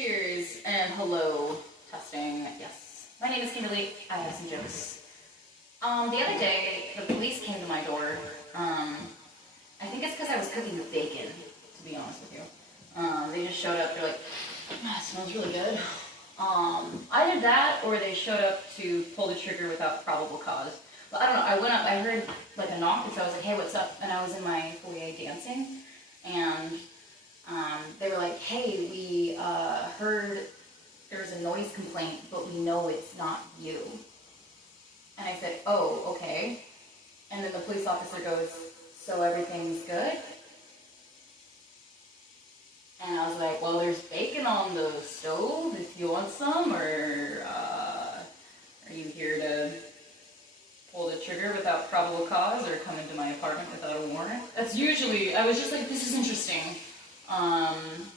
Cheers and hello. Testing. Yes. My name is Kimberlee. I have some jokes. The other day, the police came to my door. I think it's because I was cooking with bacon, to be honest with you. They just showed up. They're like, oh, it smells really good. Either that or they showed up to pull the trigger without probable cause. But I don't know. I went up. I heard like a knock, and so I was like, hey, what's up? And I was in my foyer dancing, and they were like, hey, we heard there's a noise complaint, but we know it's not you. And I said, oh, okay. And then the police officer goes, so everything's good? And I was like, well, there's bacon on the stove if you want some, or are you here to pull the trigger without probable cause or come into my apartment without a warrant? That's usually, I was just like, this is interesting.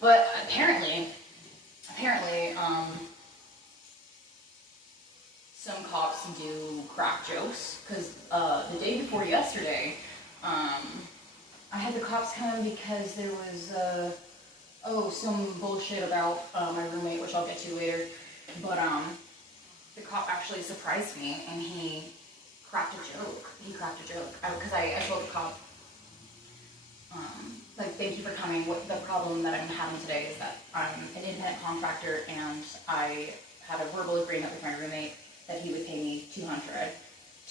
But apparently, some cops do crack jokes, because the day before yesterday, I had the cops come because there was, some bullshit about my roommate, which I'll get to later, but the cop actually surprised me, and he cracked a joke. Because I told the cop, like, thank you for coming. The problem that I'm having today is that I'm an independent contractor, and I had a verbal agreement with my roommate that he would pay me $200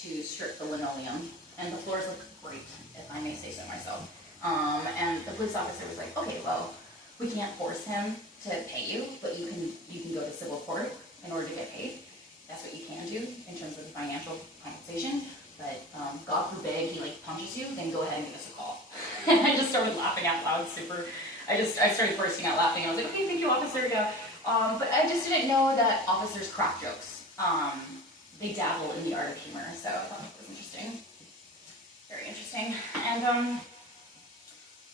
to strip the linoleum, and the floors look great, if I may say so myself. And the police officer was like, okay, well, we can't force him to pay you, but you can go to civil court in order to get paid. That's what you can do in terms of financial compensation. But God forbid he like punches you, then go ahead and give us a call. And I just started laughing out loud, I started bursting out laughing. I was like, okay, thank you, officer, yeah. But I just didn't know that officers crack jokes. They dabble in the art of humor, so I thought that was interesting. Very interesting. And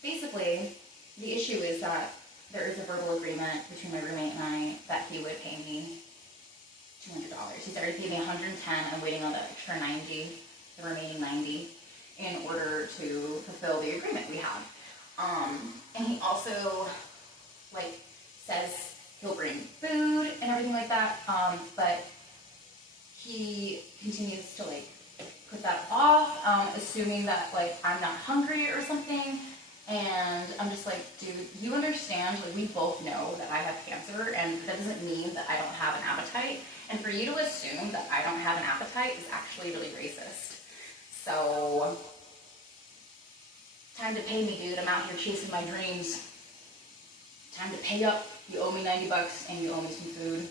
basically, the issue is that there is a verbal agreement between my roommate and I that he would pay me $200. He's already paid me $110. I'm waiting on the extra 90, the remaining 90, in order to fulfill the agreement we have. And he also, like, says he'll bring food and everything like that, but he continues to, like, put that off, assuming that, like, I'm not hungry or something. And I'm just like, dude, you understand, like, we both know that I have cancer, and that doesn't mean that I don't have an appetite. And for you to assume that I don't have an appetite is actually really racist. So, time to pay me, dude. I'm out here chasing my dreams. Time to pay up. You owe me $90 and you owe me some food.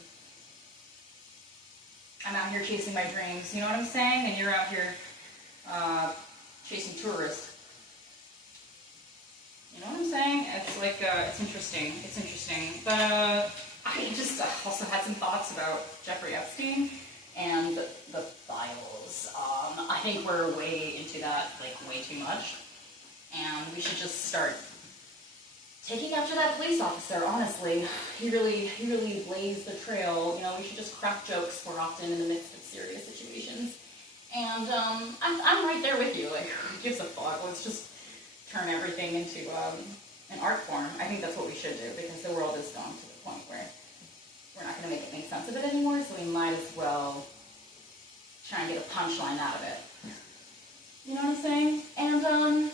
I'm out here chasing my dreams, you know what I'm saying? And you're out here chasing tourists. You know what I'm saying? It's like, it's interesting. But I just also had some thoughts about Jeffrey Epstein and the files. I think we're way into that, like, way too much. And we should just start taking after that police officer, honestly. He really blazed the trail. You know, we should just crack jokes more often in the midst of serious situations. And I'm right there with you. Like, who gives a fuck? Let's just turn everything into an art form. I think that's what we should do, because the world has gone to the point where we're not going to make sense of it anymore, so we might as well try and get a punchline out of it. You know what I'm saying? And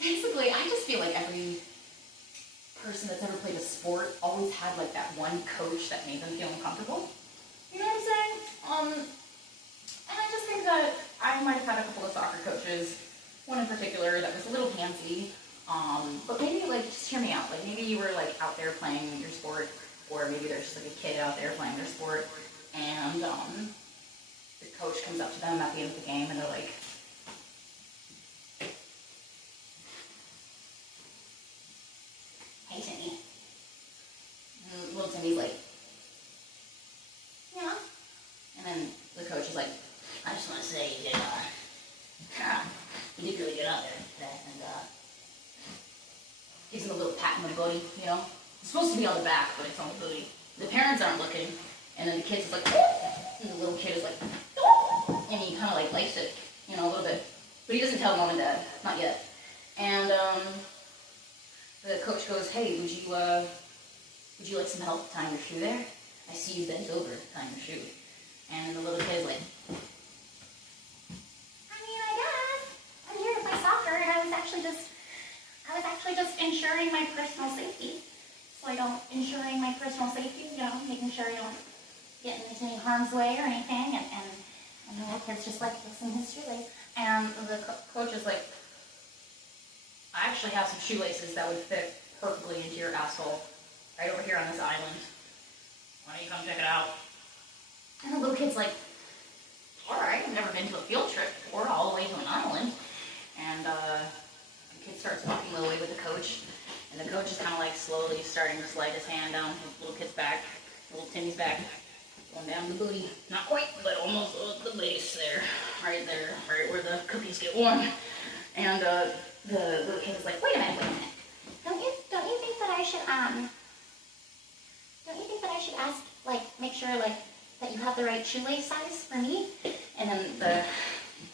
basically, I just feel like every person that's ever played a sport always had like that one coach that made them feel uncomfortable. You know what I'm saying? And I just think that I might have had a couple of soccer coaches, one in particular that was a little handsy, but maybe, like, just hear me out. Like, maybe you were, like, out there playing your sport, or maybe there's just, like, a kid out there playing their sport, and the coach comes up to them at the end of the game, and they're like, hey, Timmy. And little Timmy's like, yeah. And then the coach is like, I just want to say you did really good out there today, and gives him a little pat on the booty, you know? It's supposed to be on the back, but it's on the booty. The parents aren't looking, and then the kid's like, and the little kid is like, and he kind of like likes it, you know, a little bit. But he doesn't tell mom and dad, not yet. And the coach goes, hey, would you would you like some help tying your shoe there? I see you bent over tying your shoe. And the little kid is like, I mean, I guess. I'm here to play soccer, and I was actually just ensuring my personal safety. So I don't, ensuring my personal safety, you know, making sure I don't get into any harm's way or anything. And the little kid's just like fixing his shoelace. And the coach is like, I actually have some shoelaces that would fit perfectly into your asshole right over here on this island. Why don't you come check it out? And the little kid's like, all right, I've never been to a field trip before, all the way to an island. And the kid starts walking away with the coach. And the coach is kind of like slowly starting to slide his hand down his little kid's back, little Timmy's back, going down the booty. Not quite, but almost the base there, right where the cookies get warm. And the little kid is like, wait a minute. Don't you think that I should ask, like, make sure, like, that you have the right shoelace size for me? And then the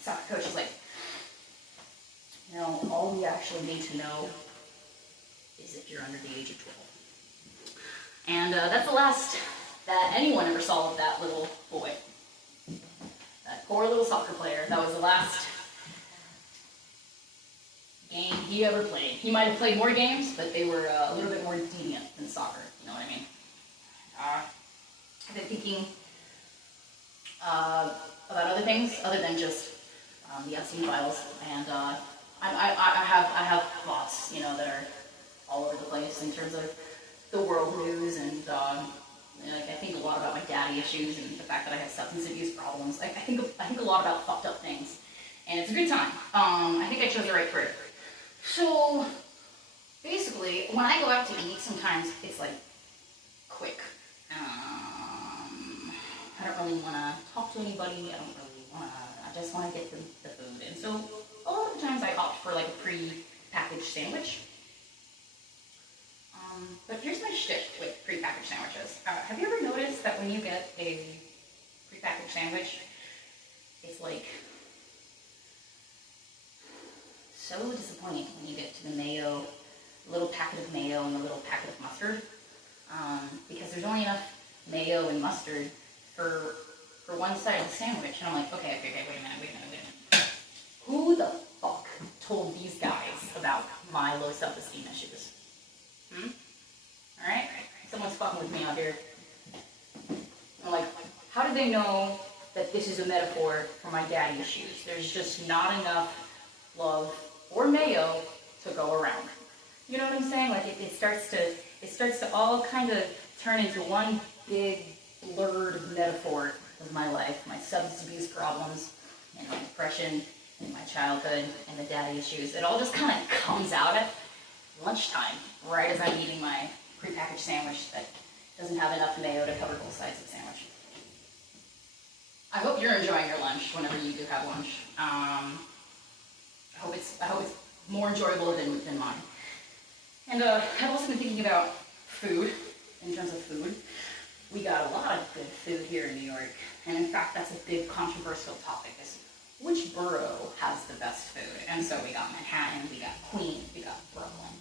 soccer coach is like, you know, all we actually need to know is if you're under the age of 12. And that's the last that anyone ever saw of that little boy. That poor little soccer player. That was the last game he ever played. He might have played more games, but they were a little bit more deviant than soccer. You know what I mean? I've been thinking about other things other than just the Epstein files, and I have thoughts, you know, that are all over the place in terms of the world news, and like, I think a lot about my daddy issues and the fact that I have substance abuse problems. I think a lot about fucked up things, and it's a good time. I think I chose the right career. So basically, when I go out to eat, sometimes it's like quick. I don't really want to talk to anybody. I just want to get the food. And so a lot of the times I opt for like a pre-packaged sandwich. But here's my shtick with pre-packaged sandwiches. Have you ever noticed that when you get a pre-packaged sandwich, it's like so disappointing when you get to the mayo, a little packet of mayo and a little packet of mustard, because there's only enough mayo and mustard for one side of the sandwich. And I'm like, okay, wait a minute. Who the fuck told these guys about my low self-esteem issues? Alright? Someone's fucking with me out here. I'm like, how do they know that this is a metaphor for my daddy issues? There's just not enough love or mayo to go around. You know what I'm saying? Like, it starts to all kind of turn into one big blurred metaphor of my life, my substance abuse problems, and my depression, and my childhood, and the daddy issues. It all just kind of comes out at lunchtime, right as I'm eating my prepackaged sandwich that doesn't have enough mayo to cover both sides of the sandwich. I hope you're enjoying your lunch whenever you do have lunch. I hope it's more enjoyable than mine. And I've also been thinking about food, in terms of food. We got a lot of good food here in New York, and in fact, that's a big controversial topic, is which borough has the best food? And so we got Manhattan, we got Queens, we got Brooklyn,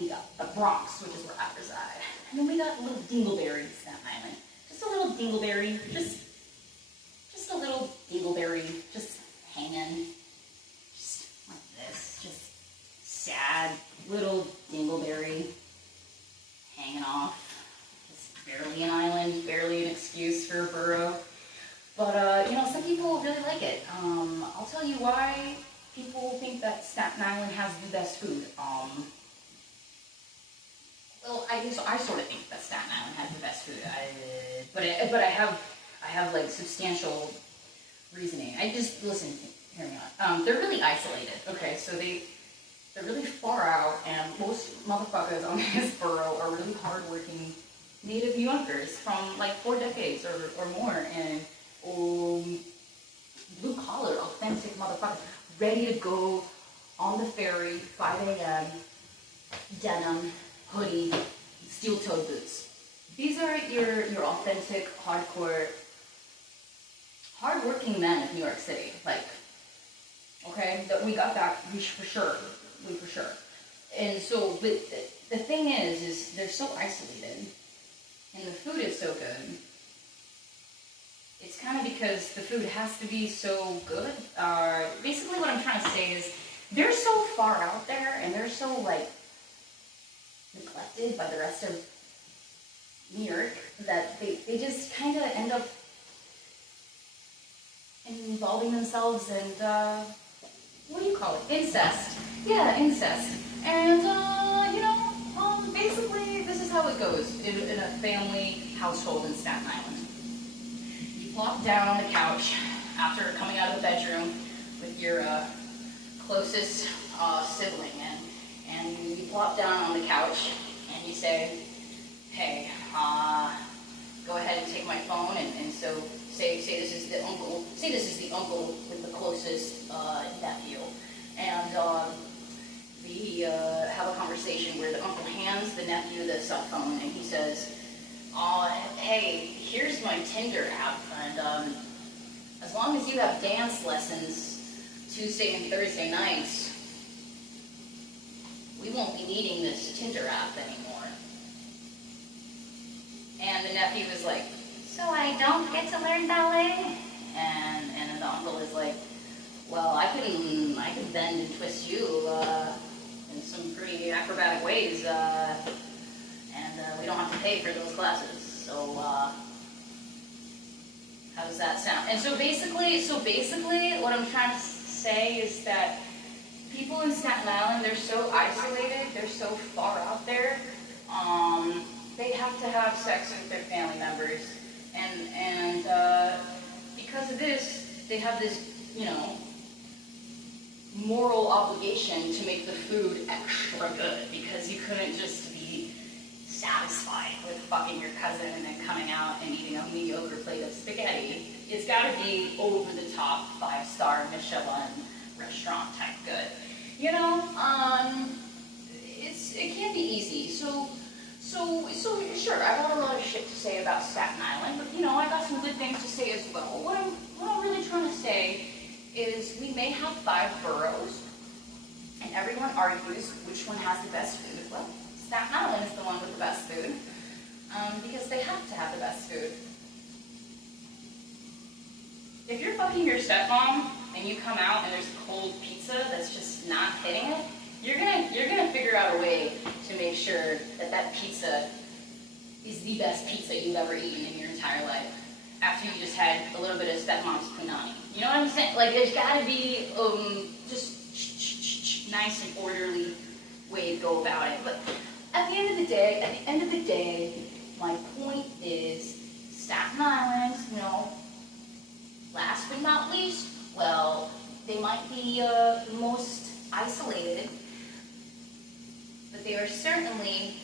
we got the Bronx, which is where I reside, and then we got a little dingleberry in Staten Island. Just a little dingleberry, just a little dingleberry, just hanging, just like this, just sad little dingleberry hanging off. Barely an island, barely an excuse for a borough. But, you know, some people really like it. I'll tell you why people think that Staten Island has the best food. Well, I sort of think that Staten Island has the best food. But I have like substantial reasoning. Listen, hear me out. They're really isolated. Okay, so they're really far out, and most motherfuckers on this borough are really hardworking Native New Yorkers from like 4 decades or more, and blue collar, authentic motherfuckers, ready to go on the ferry, 5 a.m., denim, hoodie, steel-toed boots. These are your authentic, hardworking men of New York City. Like, okay, we got that for sure. And so, but the thing is they're so isolated and the food is so good, it's kind of because the food has to be so good. Basically what I'm trying to say is they're so far out there and they're so like neglected by the rest of New York that they just kind of end up involving themselves in, what do you call it? Incest. Yeah, incest. And, basically this is how it goes in a family household in Staten Island. You plop down on the couch after coming out of the bedroom with your closest sibling, and you plop down on the couch and you say, hey, go ahead and take my phone, and so say this is the uncle, with the closest nephew, and we have a conversation where the uncle hands the nephew the cell phone and he says, hey, here's my Tinder app, and as long as you have dance lessons Tuesday and Thursday nights, we won't be needing this Tinder app anymore. And the nephew was like, so I don't get to learn ballet? And the uncle is like, well, I can bend and twist you in some pretty acrobatic ways, and we don't have to pay for those classes. So how does that sound? And so basically, what I'm trying to say is that people in Staten Island, they're so isolated, they're so far out there. They have to have sex with their family members, and because of this, they have this, moral obligation to make the food extra good, because you couldn't just be satisfied with fucking your cousin and then coming out and eating a mediocre plate of spaghetti. It's got to be over the top 5-star Michelin restaurant type good. It can't be easy. So sure, I got a lot of shit to say about Staten Island, but I got some good things to say as well. What I'm really trying to say is we may have 5 boroughs, and everyone argues which one has the best food. Well, Staten Island is the one with the best food, because they have to have the best food. If you're fucking your stepmom and you come out and there's cold pizza that's just not hitting it, you're gonna figure out a way to make sure that pizza is the best pizza you've ever eaten in your entire life, after you just had a little bit of stepmom's punani. You know what I'm saying? Like, there's gotta be just nice and orderly way to go about it. But at the end of the day, my point is Staten Island, last but not least, well, they might be the most isolated, but they are certainly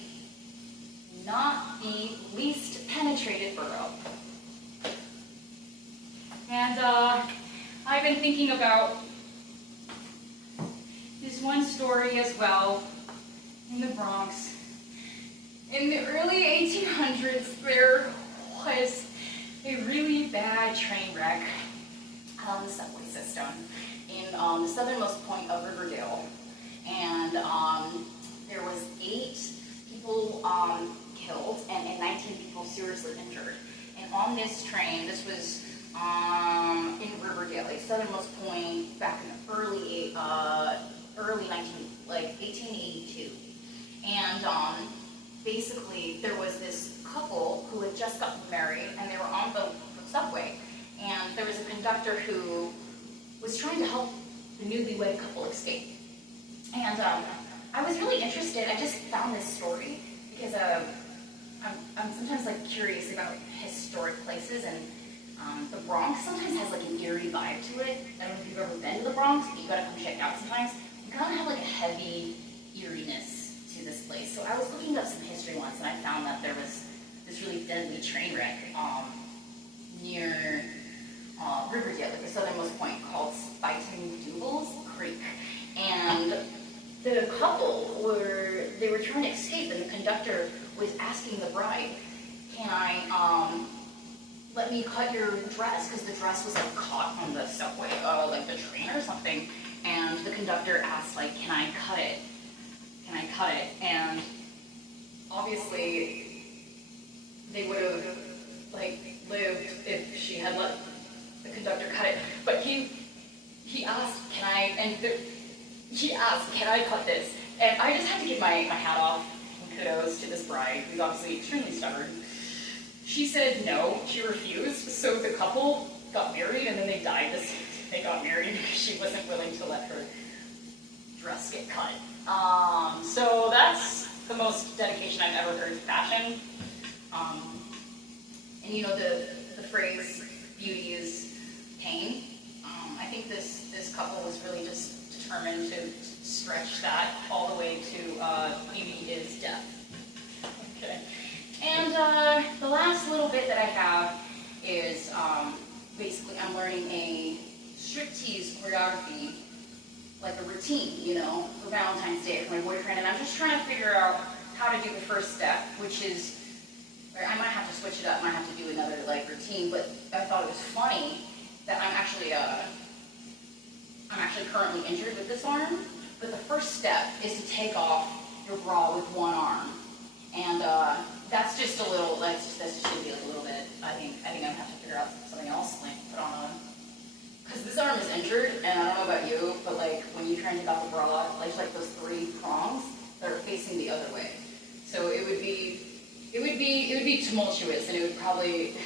not the least penetrated borough. And I've been thinking about this one story as well in the Bronx. In the early 1800s, there was a really bad train wreck on the subway system in the southernmost point of Riverdale. And there was 8 people killed and 19 people seriously injured. And on this train, this was in Riverdale, a southernmost point back in the early 1882. And basically, there was this couple who had just gotten married, and they were on the subway. And there was a conductor who was trying to help the newlywed couple escape. And I was really interested. I just found this story because I'm sometimes curious about historic places, and the Bronx sometimes has an eerie vibe to it. I don't know if you've ever been to the Bronx, but you gotta come check it out sometimes. You kind of have a heavy eeriness to this place. So I was looking up some history once, and I found that there was this really deadly train wreck near Riverdale, the southernmost point, called Spuyten-Duyvils Creek. And the couple were trying to escape, and the conductor was asking the bride, can I let me cut your dress, because the dress was caught on the subway, the train or something. And the conductor asked, can I cut it? Can I cut it? And obviously they She asked, can I cut this? And I just had to give my hat off and kudos to this bride, who's obviously extremely stubborn. She said no, she refused, so the couple got married and then they died the same day they got married because she wasn't willing to let her dress get cut. So that's the most dedication I've ever heard to fashion. And you know the phrase, beauty is pain. I think this couple was really just determined to stretch that all the way to beauty is death. Okay. And the last little bit that I have is basically I'm learning a striptease choreography, like a routine, you know, for Valentine's Day for my boyfriend, and I'm just trying to figure out how to do the first step, which is, I might have to switch it up, I might have to do another like routine, but I thought it was funny that I'm actually currently injured with this arm, but the first step is to take off your bra with one arm, and that's just a little, that's just gonna be like a little bit, I think I'm gonna have to figure out something else, like put on a, because this arm is injured, and I don't know about you, but like when you try and take off the bra, like those 3 prongs that are facing the other way. So it would be tumultuous, and it would probably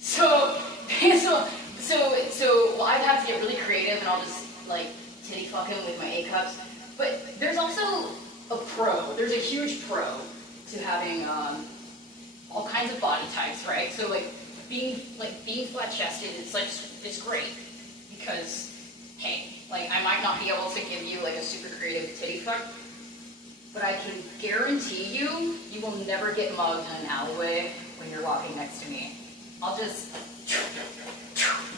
so well, I'd have to get really creative, and I'll just like titty fuck him with my A cups. But there's also a pro. There's a huge pro to having all kinds of body types, right? So like being flat chested, it's great because hey, like I might not be able to give you like a super creative titty fuck, but I can guarantee you will never get mugged in an alleyway when you're walking next to me. I'll just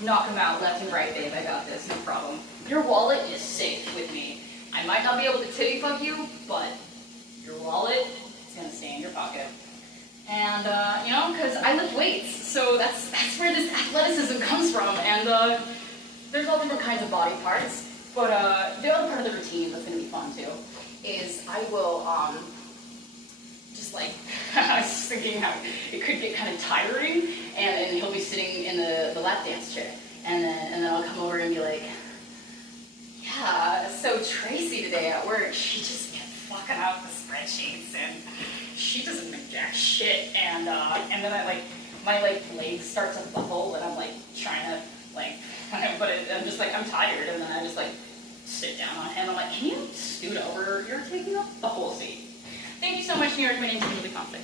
knock them out left and right, babe. I got this, no problem. Your wallet is safe with me. I might not be able to titty fuck you, but your wallet is gonna stay in your pocket. And you know, because I lift weights, so that's where this athleticism comes from. And there's all different kinds of body parts. But the other part of the routine that's gonna be fun too is I will just like I was just thinking how it could get kind of tiring, and he'll be sitting in the lap dance chair, and then I'll come over and be like, yeah, so Tracy today at work, she just kept fucking out the spreadsheets, and she doesn't make jack shit, and then I like my legs start to buckle, and I'm like trying to like, but I'm just like I'm tired, and then I just like sit down on him. I'm like, can you scoot over? You're taking up the whole seat. Thank you so much, New York. My name's Kimberlee Poncé.